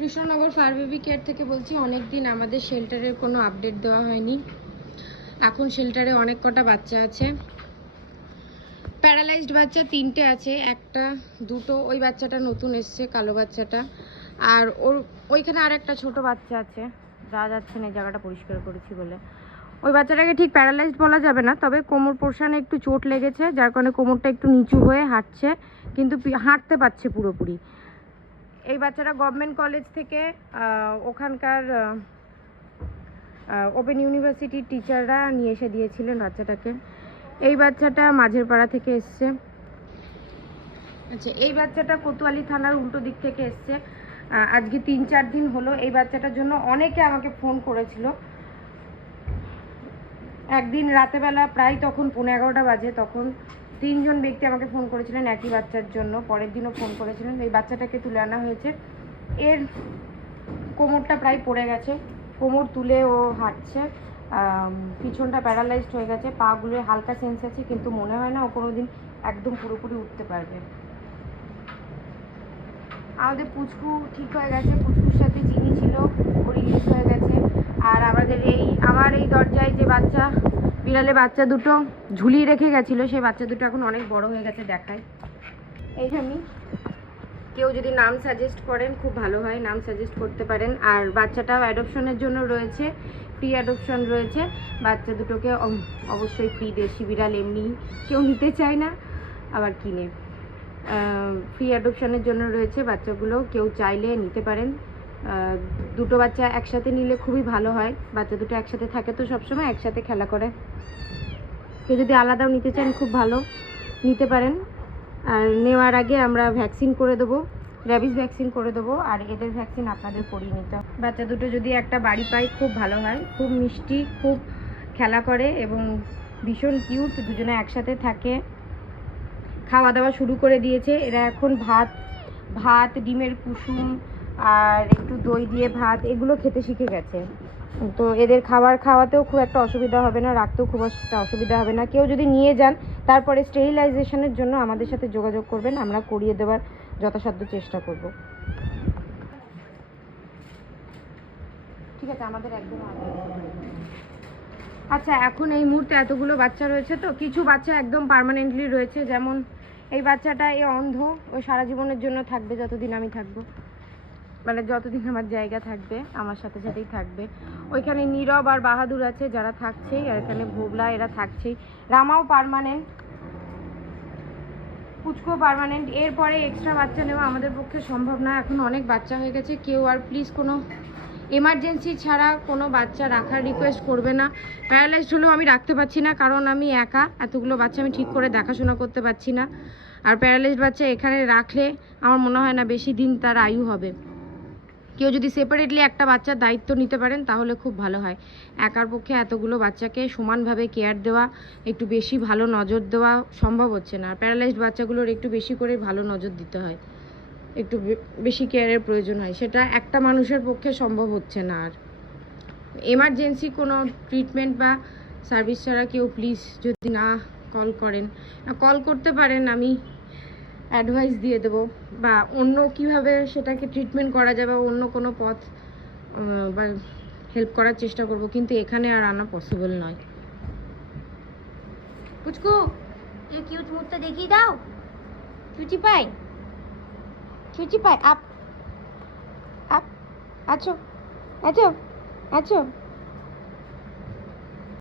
Krishnanagar fire baby care থেকে বলছি। অনেক দিন আমাদের শেল্টারের কোনো আপডেট দেওয়া হয়নি। এখন শেল্টারে অনেক কটা বাচ্চা আছে। প্যারালাইজড বাচ্চা 3টে আছে, একটা দুটো ওই বাচ্চাটা নতুন এসছে, কালো বাচ্চাটা। আর ওইখানে আর একটা ছোট বাচ্চা আছে, যা যাচ্ছে না, এই জায়গাটা পরিষ্কার করেছি বলে। ওই বাচ্চাটাকে ঠিক প্যারালাইজড বলা যাবে না, তবে কোমর পোর্শনে একটু চোট লেগেছে, যার কারণে কোমরটা একটু নিচু হয়ে হাঁটছে, কিন্তু হাঁটতে পারছে পুরোপুরি। এই বাচ্চাটা গভর্নমেন্ট কলেজ থেকে ওখানকার ওপেন ইউনিভার্সিটির টিচাররা নিয়ে এসে দিয়েছিলেন বাচ্চাটাকে। এই বাচ্চাটা মাঝের পাড়া থেকে এসছে। আচ্ছা, এই বাচ্চাটা কোতোয়ালি থানার উল্টো দিক থেকে এসছে। আজকে 3-4 দিন হলো। এই বাচ্চাটার জন্য অনেকে আমাকে ফোন করেছিল। একদিন রাতেবেলা প্রায় তখন 11:15 বাজে, তখন 3 জন ব্যক্তি আমাকে ফোন করেছিলেন একই বাচ্চার জন্য। পরের দিনও ফোন করেছিলেন। এই বাচ্চাটাকে তুলে আনা হয়েছে। এর কোমরটা প্রায় পড়ে গেছে, কোমর তুলে ও হাঁটছে। পিছনটা প্যারালাইজড হয়ে গেছে, পাগুলো হালকা সেন্স আছে, কিন্তু মনে হয় না ও কোনোদিন একদম পুরোপুরি উঠতে পারবে। আমাদের পুচকু ঠিক হয়ে গেছে, পুচকুর সাথে চিনি ছিল, ও রিলিজ হয়ে গেছে। আর আমার এই দরজায় যে বাচ্চা, বিড়ালে বাচ্চা দুটো ঝুলিয়ে রেখে গেছিলো, সেই বাচ্চা দুটো এখন অনেক বড় হয়ে গেছে, দেখায়। এই যে কেউ যদি নাম সাজেস্ট করেন খুব ভালো হয়, নাম সাজেস্ট করতে পারেন। আর বাচ্চাটাও অ্যাডপশনের জন্য রয়েছে, ফ্রি অ্যাডপশন রয়েছে। বাচ্চা দুটোকে অবশ্যই ফ্রি, দেশি বিড়াল এমনি কেউ নিতে চায় না, আবার কিনে। ফ্রি অ্যাডপশনের জন্য রয়েছে বাচ্চাগুলো, কেউ চাইলে নিতে পারেন। দুটো বাচ্চা একসাথে নিলে খুবই ভালো হয়। বাচ্চা দুটো একসাথে থাকে তো সবসময়, একসাথে খেলা করে। কেউ যদি আলাদাও নিতে চান খুব ভালো, নিতে পারেন। আর নেওয়ার আগে আমরা ভ্যাকসিন করে দেবো, র্যাবিস ভ্যাকসিন করে দেবো, আর এদের ভ্যাকসিন আপনাদের করিয়ে নিতে হবে। বাচ্চা দুটো যদি একটা বাড়ি পায় খুব ভালো হয়, খুব মিষ্টি, খুব খেলা করে এবং ভীষণ কিউট। দুজনে একসাথে থাকে। খাওয়া দাওয়া শুরু করে দিয়েছে এরা এখন। ভাত ডিমের কুসুম আর একটু দই দিয়ে ভাত, এগুলো খেতে শিখে গেছে। তো এদের খাওয়াতেও খুব একটা অসুবিধা হবে না, রাখতেও খুব একটা অসুবিধা হবে না। কেউ যদি নিয়ে যান তারপরে স্টেরিলাইজেশনের জন্য আমাদের সাথে যোগাযোগ করবেন, আমরা করিয়ে দেওয়ার যথাসাধ্য চেষ্টা করব। ঠিক আছে, আমাদের একদম। আচ্ছা, এখন এই মুহূর্তে এতগুলো বাচ্চা রয়েছে, তো কিছু বাচ্চা একদম পার্মানেন্টলি রয়েছে। যেমন এই বাচ্চাটা, এ অন্ধ, ও সারা জীবনের জন্য থাকবে যতদিন আমি থাকবো, মানে যতদিন আমার জায়গা থাকবে আমার সাথে সাথেই থাকবে। ওইখানে নীরব আর বাহাদুর আছে, যারা থাকছেই। আর এখানে ভোবলা, এরা থাকছেই। রামাও পার্মানেন্ট, পুচকো পার্মানেন্ট। এরপরে এক্সট্রা বাচ্চা নেওয়া আমাদের পক্ষে সম্ভব না, এখন অনেক বাচ্চা হয়ে গেছে। কেউ আর প্লিজ কোনো এমার্জেন্সি ছাড়া কোনো বাচ্চা রাখার রিকোয়েস্ট করবে না। প্যারালাইজড হলেও আমি রাখতে পারছি না, কারণ আমি একা, এতগুলো বাচ্চা আমি ঠিক করে দেখাশোনা করতে পারছি না। আর প্যারালাইজড বাচ্চা এখানে রাখলে আমার মনে হয় না বেশি দিন তার আয়ু হবে। কেউ যদি সেপারেটলি একটা বাচ্চার দায়িত্ব নিতে পারেন তাহলে খুব ভালো হয়। একার পক্ষে এতগুলো বাচ্চাকে সমানভাবে কেয়ার দেওয়া, একটু বেশি ভালো নজর দেওয়া সম্ভব হচ্ছে না। প্যারালাইজড বাচ্চাগুলোর একটু বেশি করে ভালো নজর দিতে হয়, একটু বেশি কেয়ারের প্রয়োজন হয়, সেটা একটা মানুষের পক্ষে সম্ভব হচ্ছে না। আর এমার্জেন্সি কোনো ট্রিটমেন্ট বা সার্ভিস ছাড়া কেউ প্লিজ যদি না কল করতে পারেন, আমি অ্যাডভাইস দিয়ে দেবো, বা অন্য কিভাবে সেটাকে ট্রিটমেন্ট করা যাবে, অন্য কোনো পথ বা হেল্প করার চেষ্টা করব, কিন্তু এখানে আর আনা পসিবল নয়। পুচকু, এই কিউট মুখটা দেখিয়ে দাও। চুচি পাই, আপ আপ, আছো আছো আছো।